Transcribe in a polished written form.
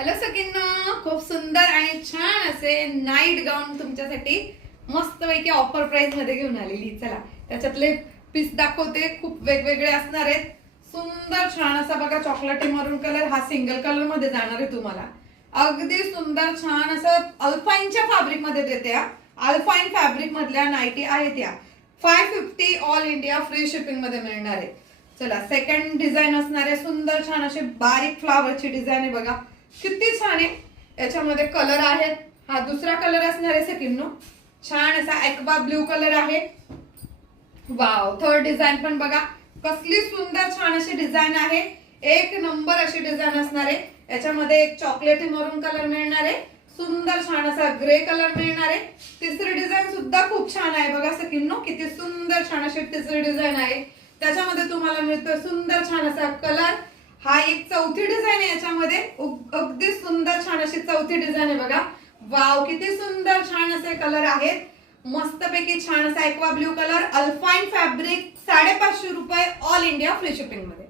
Hello सगळ्यांना, खूप सुंदर आणि छान असे नाईट गाऊन तुमच्यासाठी मस्तपैकी ऑफर प्राइस मध्ये घेऊन आलेली. चला त्याच्यातले पीस दाखवते. खूप वेगवेगळे असणार आहेत. सुंदर छान असा बघा चॉकलेटी मरून कलर, हा सिंगल कलर मध्ये जाणार आहे तुम्हाला. अगदी सुंदर छान असं अल्पाईनच्या फॅब्रिक मध्ये देते. अल्पाईन फॅब्रिक मधल्या नाईटी आहेत या. 550 ऑल इंडिया फ्री शिपिंग मध्ये मिळणार आहे. चला सेकंड डिझाईन असणार आहे. सुंदर छान अशी बारीक फ्लावरची डिझाईन आहे बघा, किती छान आहे. याच्यामध्ये कलर आहेत. हा दुसरा कलर असणार आहे सेकंड. छान असा एक्वा ब्ल्यू कलर आहे. वाव. थर्ड डिझाईन पण बघा कसली सुंदर छान अशी डिझाईन आहे. एक नंबर अशी डिझाईन असणार आहे. याच्यामध्ये एक चॉकलेटी मरून कलर मिळणार आहे. सुंदर छान असा ग्रे कलर मिळणार आहे. तिसरी डिझाईन सुद्धा खूप छान आहे बघा सकिन्नो, किती सुंदर छान अशी तिसरी डिझाईन आहे. त्याच्यामध्ये तुम्हाला मिळतो सुंदर छान असा कलर. हा एक चौथी डिझाईन आहे. याच्यामध्ये अगदी सुंदर छान अशी चौथी डिझाईन आहे बघा. वाव, किती सुंदर छान असे कलर आहेत. मस्तपैकी छान असा aqua blue colour, alpine fabric, 550 रुपये ऑल इंडिया फ्री शिपिंग मध्ये.